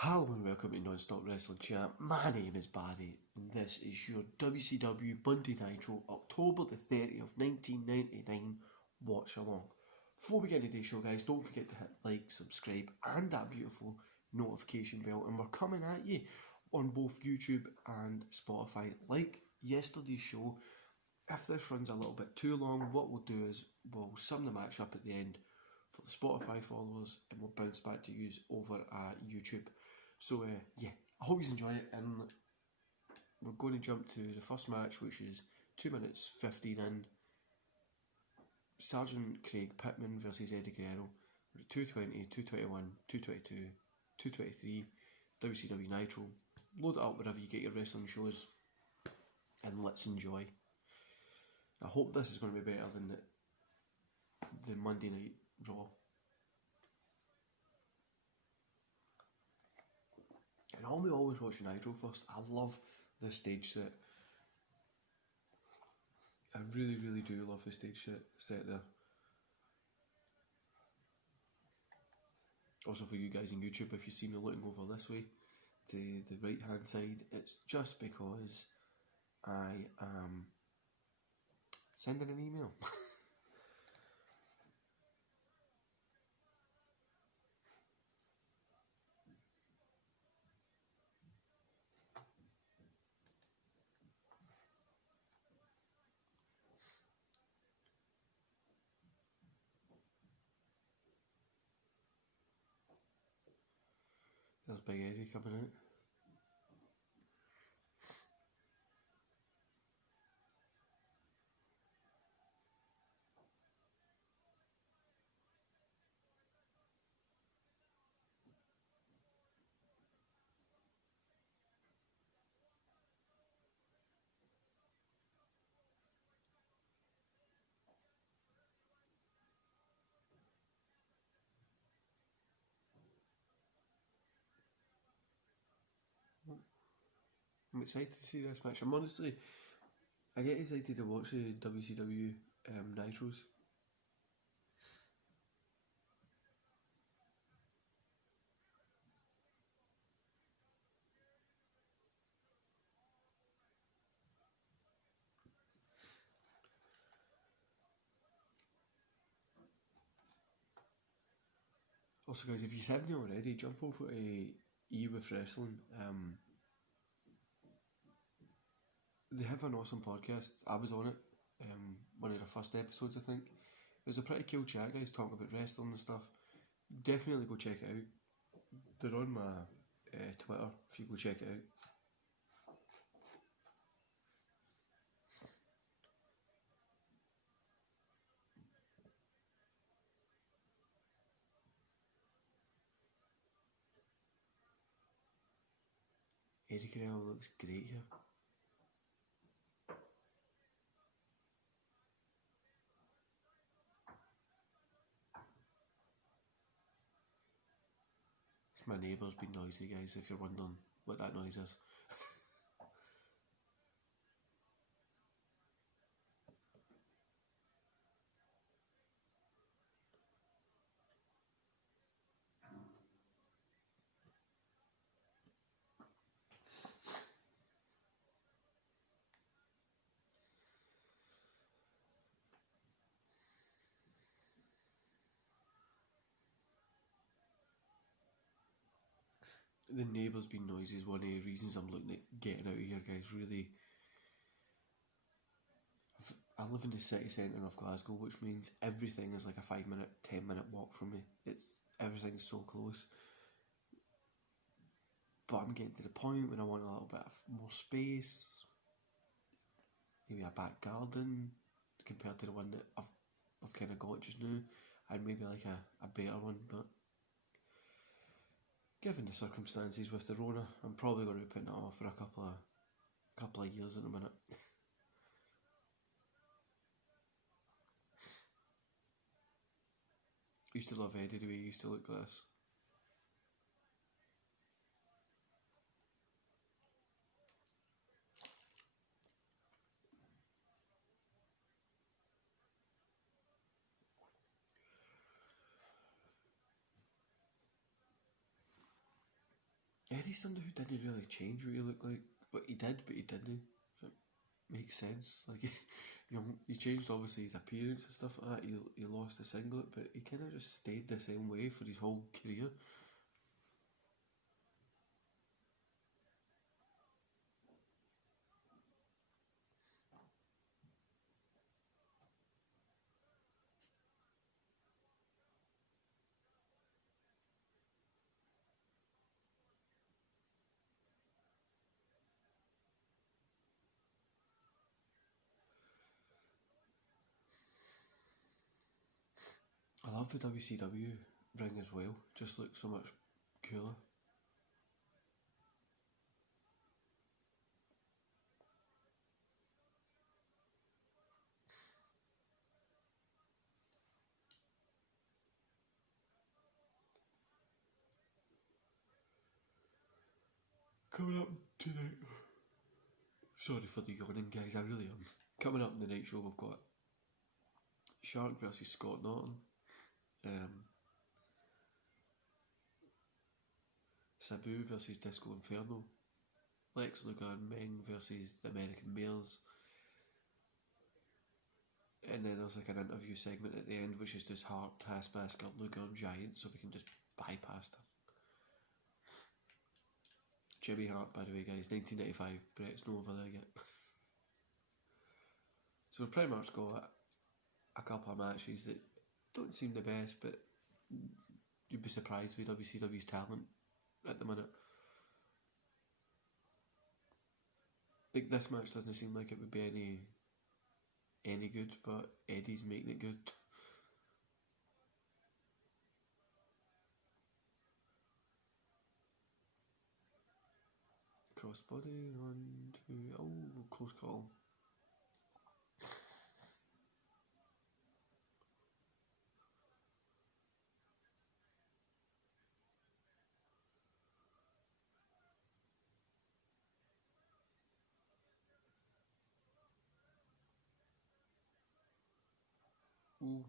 Hello and welcome to Non-Stop Wrestling Chat. My name is Barry and this is your WCW Monday Nitro October the 30th, 1999 watch along. Before we get into today's show, guys, don't forget to hit like, subscribe and that beautiful notification bell, and we're coming at you on both YouTube and Spotify. Like yesterday's show, if this runs a little bit too long, what we'll do is we'll sum the match up at the end for the Spotify followers and we'll bounce back to you over at YouTube. So yeah, I hope you enjoy it, and we're going to jump to the first match, which is 2 minutes 15 in. Sergeant Craig Pittman versus Eddie Guerrero. We're at 220, 221, 222, 223, WCW Nitro. Load it up wherever you get your wrestling shows, and let's enjoy. I hope this is going to be better than the Monday Night Raw. And I always watch Nitro first. I love the stage set. I really, really do love the stage set there. Also for you guys on YouTube, if you see me looking over this way to the right hand side, it's just because I am sending an email. There's Big Eddie coming out. I'm excited to see this match. I get excited to watch the WCW Nitros. Also, guys, if you haven't already, jump over to E with Wrestling. They have an awesome podcast. I was on it, one of the first episodes, I think. It was a pretty cool chat, guys, talking about wrestling and stuff. Definitely go check it out. They're on my Twitter, if you go check it out. Eddie Guerrero looks great here. It's my neighbour's been noisy, guys, if you're wondering what that noise is. The neighbour's been noisy is one of the reasons I'm looking at getting out of here, guys. Really, I live in the city centre of Glasgow, which means everything is like a 5-minute, 10-minute walk from me. Everything's so close. But I'm getting to the point when I want a little bit more space, maybe a back garden compared to the one that I've kind of got just now, and maybe like a better one. But given the circumstances with the Rona, I'm probably going to be putting it off for a couple of years in a minute. I used to love Eddie the way he used to look like this. Eddie's somebody who didn't really change what he looked like, but he did, but he didn't. So it makes sense. Like, he changed obviously his appearance and stuff like that. He lost the singlet, but he kind of just stayed the same way for his whole career. I love the WCW ring as well. Just looks so much cooler. Coming up tonight. Sorry for the yawning, guys. I really am. Coming up in the night show, we've got Shark versus Scott Norton. Sabu versus Disco Inferno. Lex Luger and Meng versus the American Males. And then there's like an interview segment at the end, which is just Hart, Taskmaster, Luger, and Giant, so we can just bypass them. Jimmy Hart, by the way, guys, 1995. Brett's not over there yet. So we've pretty much got a couple of matches that don't seem the best, but you'd be surprised with WCW's talent at the minute. I think this match doesn't seem like it would be any good, but Eddie's making it good. Crossbody, 1, 2, oh, close call. Ooh.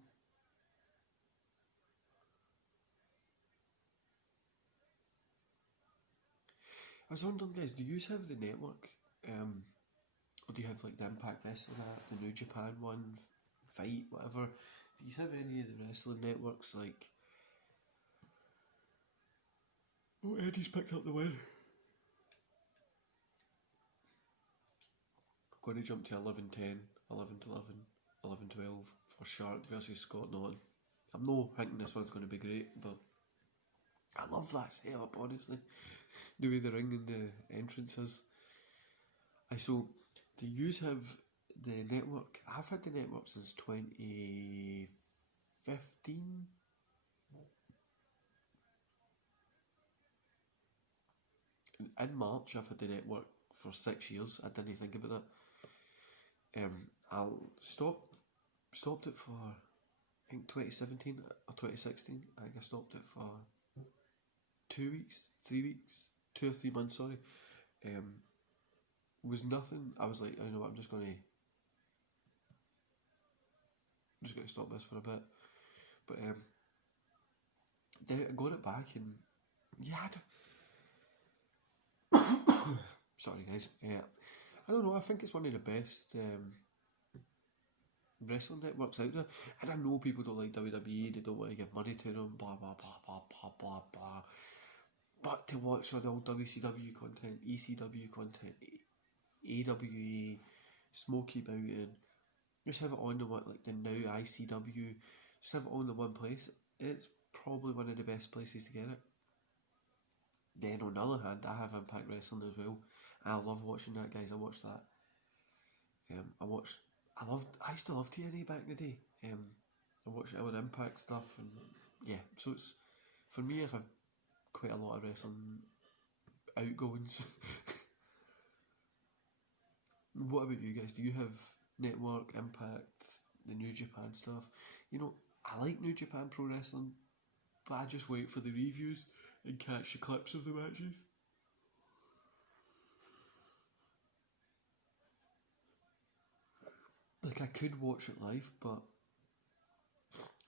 I was wondering, guys, do you have the network? Or do you have like the Impact Wrestling app, the New Japan one, Fight, whatever? Do you have any of the wrestling networks like... Oh, Eddie's picked up the win. I'm going to jump to 11-10, 11-11, 11-12 for Shark versus Scott Norton. I'm not thinking this one's going to be great, but I love that setup, honestly. The way the ring and the entrances. So, do you have the network? I've had the network since 2015. In March, I've had the network for 6 years. I didn't think about that. I'll stopped it for, I think, 2017 or 2016. I think I stopped it for 2 weeks, 3 weeks, 2 or 3 months. Sorry. Was nothing. I was like, I know what, I'm just gonna stop this for a bit. But then I got it back, and yeah, sorry guys. I don't know. I think it's one of the best wrestling networks out there. And I know people don't like WWE. They don't want to give money to them. Blah blah blah blah blah blah blah. But to watch all the old WCW content, ECW content, AWA, Smoky Mountain, just have it on the one, like the now ICW, just have it on the one place. It's probably one of the best places to get it. Then on the other hand, I have Impact Wrestling as well. I love watching that, guys. I watched that. I used to love TNA back in the day. I watched our Impact stuff, and yeah. So it's, for me, I have quite a lot of wrestling outgoings. What about you guys? Do you have Network, Impact, the New Japan stuff? You know, I like New Japan Pro Wrestling, but I just wait for the reviews and catch the clips of the matches. Like, I could watch it live, but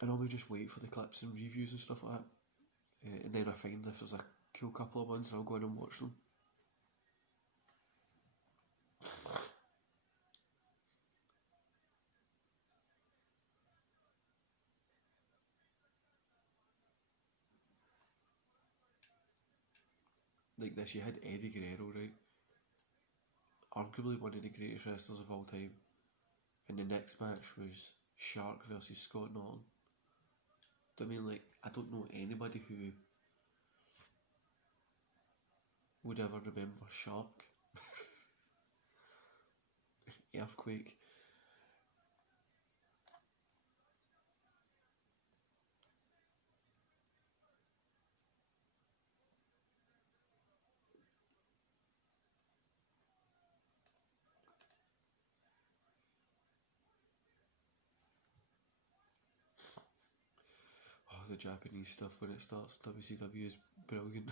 I normally just wait for the clips and reviews and stuff like that. and then I find if there's a cool couple of ones, and I'll go in and watch them. Like this, you had Eddie Guerrero, right? Arguably one of the greatest wrestlers of all time. And the next match was Shark versus Scott Norton. I mean, like, I don't know anybody who would ever remember Shark. Earthquake. Oh, the Japanese stuff when it starts WCW is brilliant.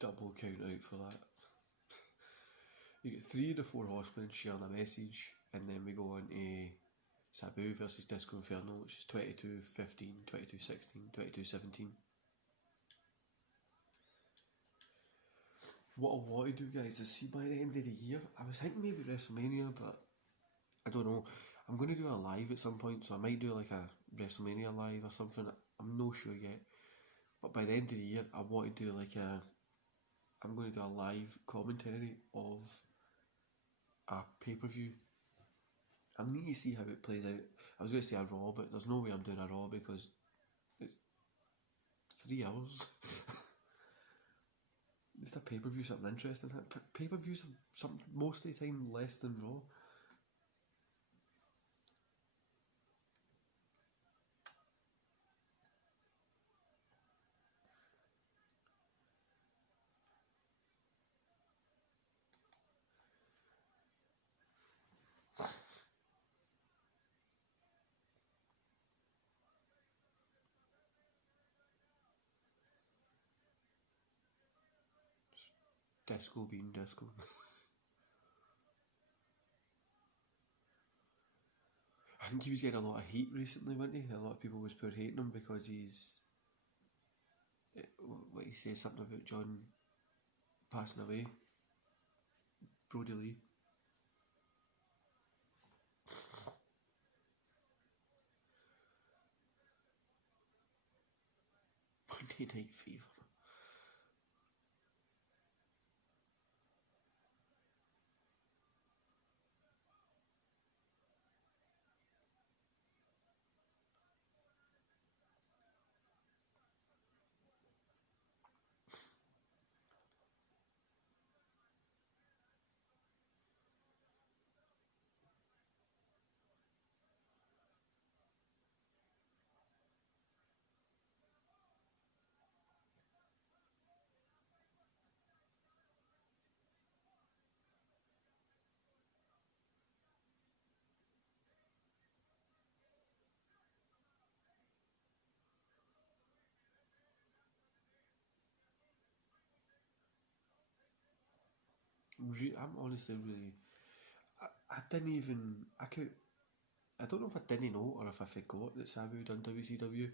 Double count out for that. You get 3 of the 4 horsemen sharing a message, and then we go on to Sabu versus Disco Inferno, which is 22-15, 22-16, 22-17. What I want to do, guys, is see by the end of the year. I was thinking maybe WrestleMania, but I don't know. I'm going to do a live at some point, so I might do like a WrestleMania live or something. I'm not sure yet. But by the end of the year, I want to do like I'm going to do a live commentary of a pay-per-view. I need to see how it plays out. I was going to say a Raw, but there's no way I'm doing a Raw because it's 3 hours. It's a pay-per-view, something interesting. Pay-per-views are something most of the time less than Raw. Disco being disco. I think he was getting a lot of hate recently, wasn't he? A lot of people was poor hating him because he's... What he says something about John passing away. Brody Lee. Monday Night Fever. I'm honestly really... I didn't even... I don't know if I didn't know or if I forgot that Sabu done WCW.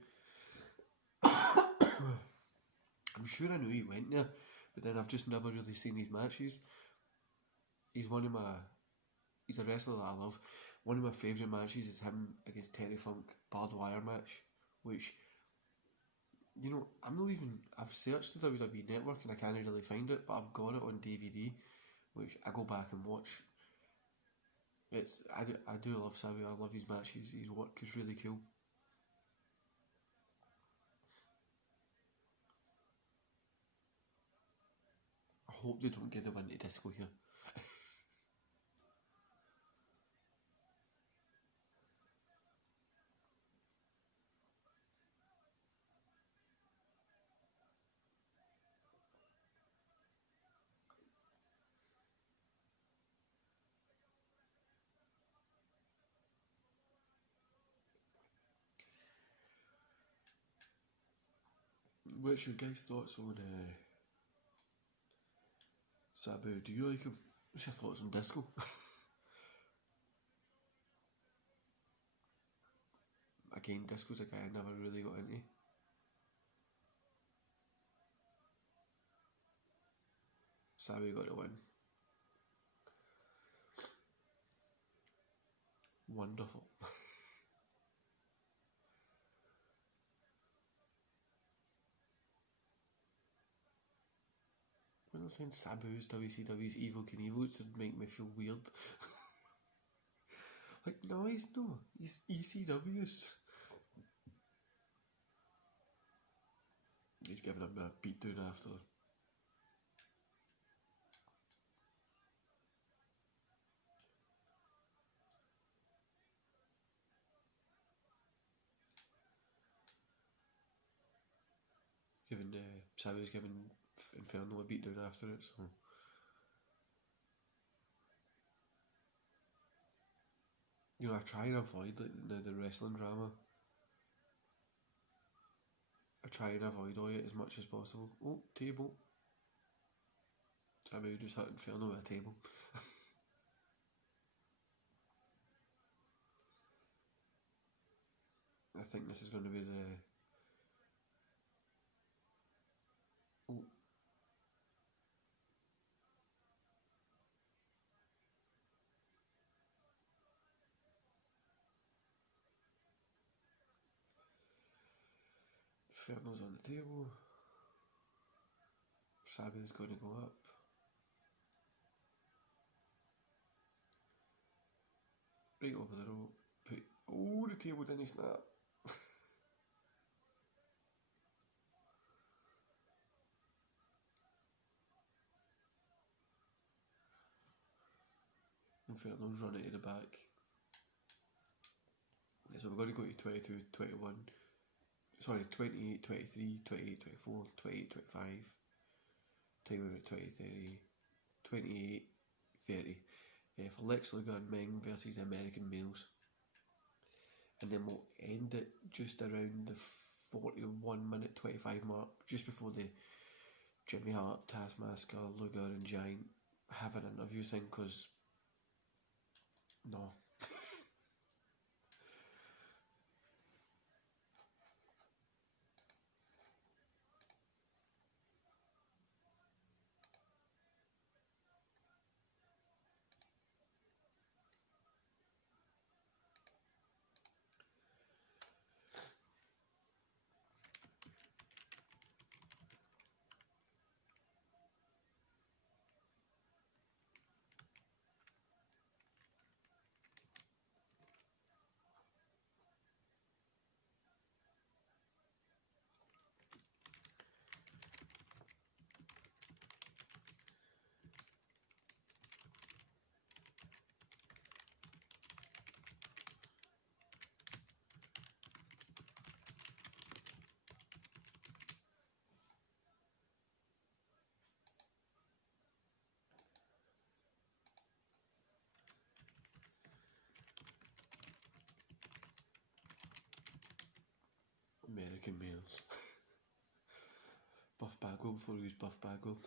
I'm sure I knew he went there, but then I've just never really seen his matches. He's a wrestler that I love. One of my favourite matches is him against Terry Funk, barbed wire match, which, you know, I've searched the WWE Network and I can't really find it, but I've got it on DVD, which I go back and watch I do love Sabu. I love his matches. His work is really cool. I hope they don't get the win to Disco here. What's your guys' thoughts on Sabu? Do you like him? What's your thoughts on Disco? Again, Disco's a guy I never really got into. Sabu got a win. Wonderful. When I'm saying Sabu's WCW's Evil Knievel, it just make me feel weird. Like, no, he's ECW's. He's giving him a beat down after. Sabu's giving Inferno a beat down after it, so. You know, I try and avoid like, the wrestling drama. I try and avoid all it as much as possible. Oh, table. Sabu just hit Inferno with a table. I think this is going to be the... Oh. Inferno's on the table. Sabu's going to go up. Right over the rope. Oh, the table didn't snap. Inferno's running to the back. So we're going to go to 22, 21. Sorry, 28, 23, 28, 24, 28, 25. Time at 20, 30, 28, 30. For Lex Luger and Meng versus American Males. And then we'll end it just around the 41 minute 25 mark, just before the Jimmy Hart, Taskmaster, Luger and Giant have an interview thing, because no. American Males. Buff Bagwell before he was Buff Bagwell.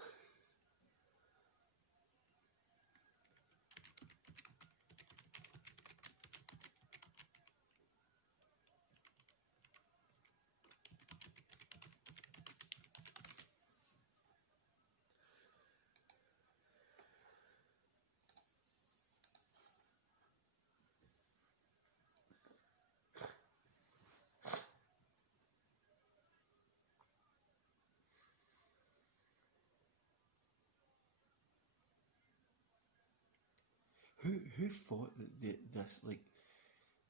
who thought that this, like,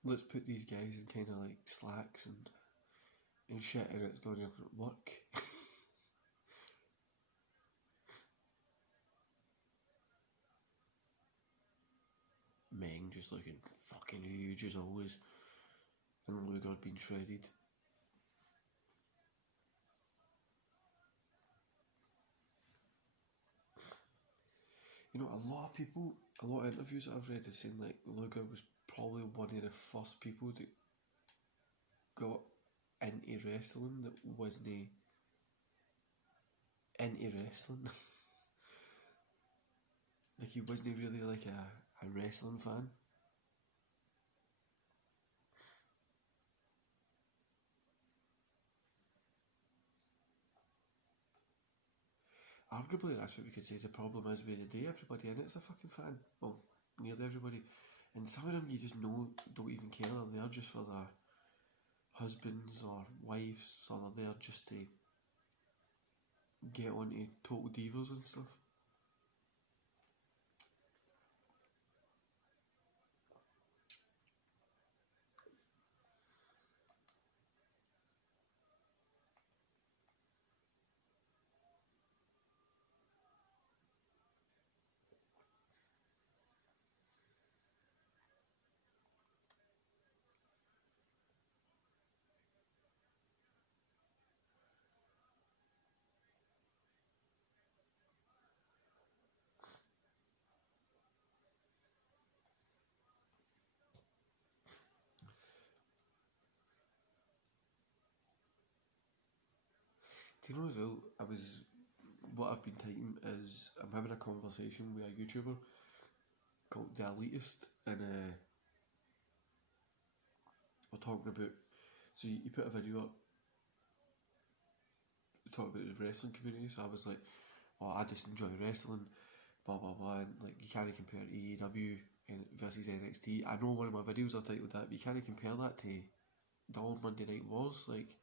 let's put these guys in kind of like slacks and shit, and it's going to work. Meng just looking fucking huge as always, and Luger being shredded. You know, a lot of interviews that I've read are saying like Luger was probably one of the first people that got into wrestling that wasn't into wrestling. Like, he wasn't really like a wrestling fan. Arguably, that's what we could say the problem is with the day. Everybody in it's a fucking fan. Well, nearly everybody. And some of them you just know don't even care. They're there just for their husbands or wives, or they're there just to get onto Total Divas and stuff. Do you know as well, what I've been typing is, I'm having a conversation with a YouTuber called The Elitist, and we're talking about, so you put a video up, talk about the wrestling community, so I was like, oh, I just enjoy wrestling, blah blah blah, and like, you can't compare AEW versus NXT. I know one of my videos are titled that, but you can't compare that to the old Monday Night Wars. Like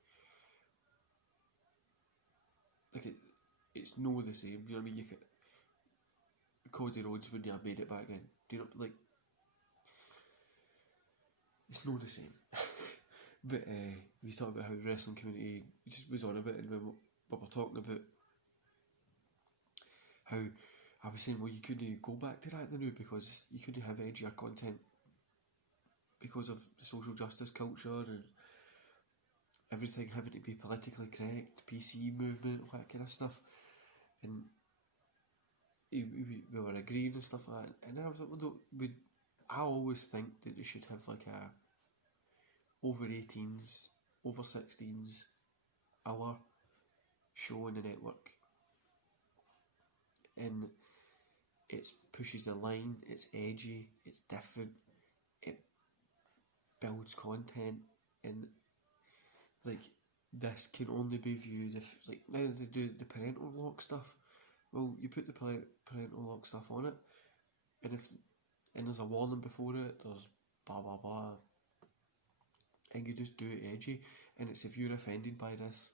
it's no the same. You know what I mean? You can, Cody Rhodes wouldn't have made it back in. Do you know, like, it's no the same. But we talked about how the wrestling community just was on a bit, and we were talking about how I was saying, well, you couldn't go back to that now because you couldn't have edgier content because of the social justice culture and everything having to be politically correct, PC movement, all that kind of stuff. And we were agreeing and stuff like that. And I was like, well, I always think that they should have like a over 18s, over 16s hour show on the network. And it pushes the line, it's edgy, it's different, it builds content, and like, this can only be viewed if, like, now they do the parental lock stuff. Well, you put the parental lock stuff on it, and there's a warning before it, there's blah blah blah, and you just do it edgy, and it's, if you're offended by this,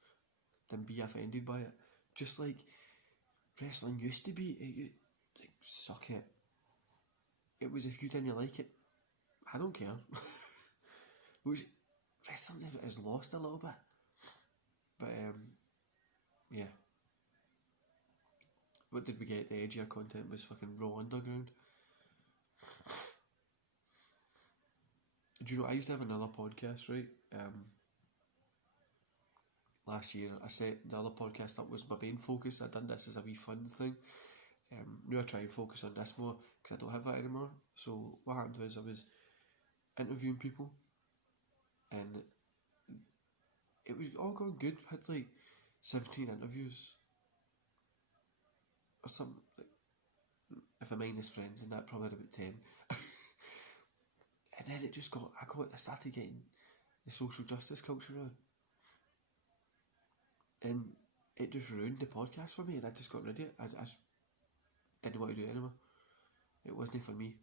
then be offended by it. Just like wrestling used to be, like, suck it. It was, if you didn't like it, I don't care. Which wrestling has lost a little bit, but yeah. What did we get? The edgier content was fucking Raw Underground. Do you know, I used to have another podcast, right? Last year, I set the other podcast up was my main focus. I'd done this as a wee fun thing. Now I try and focus on this more because I don't have that anymore. So what happened was, I was interviewing people, and it was all going good. I had like 17 interviews or something. Like, if I minus friends, and that probably had about 10. And then it just I started getting the social justice culture on, and it just ruined the podcast for me, and I just got rid of it. I didn't want to do it anymore. It wasn't for me,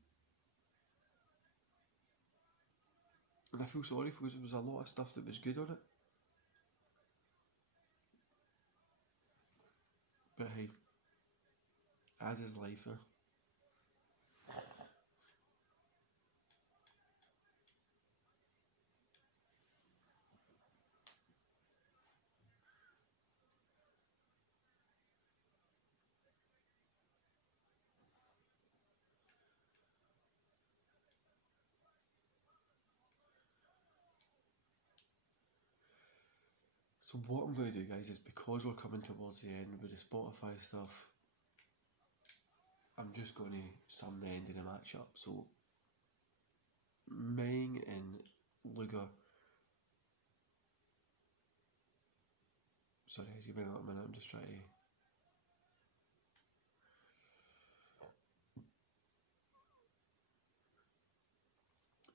and I feel sorry because there was a lot of stuff that was good on it. But hey, as is life, So what I'm going to do, guys, is because we're coming towards the end with the Spotify stuff, I'm just going to sum the end of the match up. So Meng and Luger. Sorry, as you bring up a minute, I'm just trying to.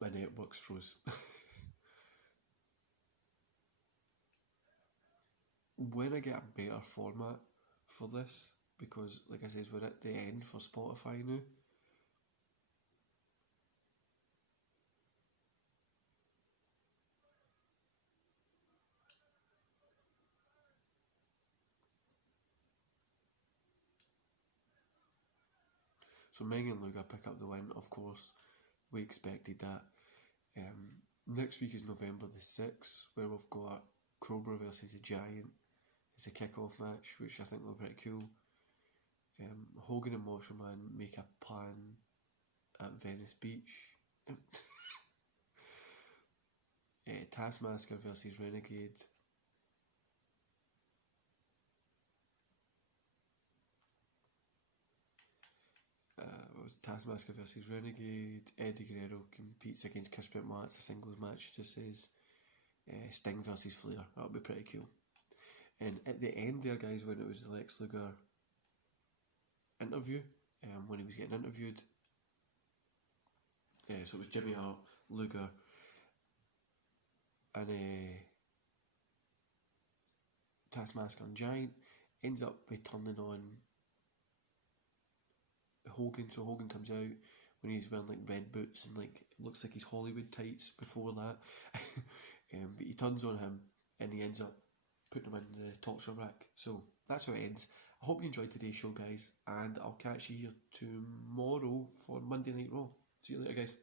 My network's froze. When I get a better format for this, because like I said, we're at the end for Spotify now. So Meng and Luger pick up the win, of course. We expected that. Next week is November the 6th, where we've got Cobra versus the Giant. It's a kick-off match, which I think will be pretty cool. Hogan and Macho Man make a plan at Venice Beach. Taskmaster versus Renegade. Taskmaster versus Renegade. Eddie Guerrero competes against Chris Benoit. It's a singles match, just says. Sting versus Flair. That'll be pretty cool. And at the end there, guys, when it was the Lex Luger interview, when he was getting interviewed, so it was Jimmy Hart, Luger, and Taskmaster and Giant, ends up by turning on Hogan. So Hogan comes out when he's wearing like red boots and like looks like he's Hollywood tights before that. But he turns on him and he ends up putting him in the talk show rack. So that's how it ends. I hope you enjoyed today's show, guys, and I'll catch you here tomorrow for Monday Night Raw. See you later, guys.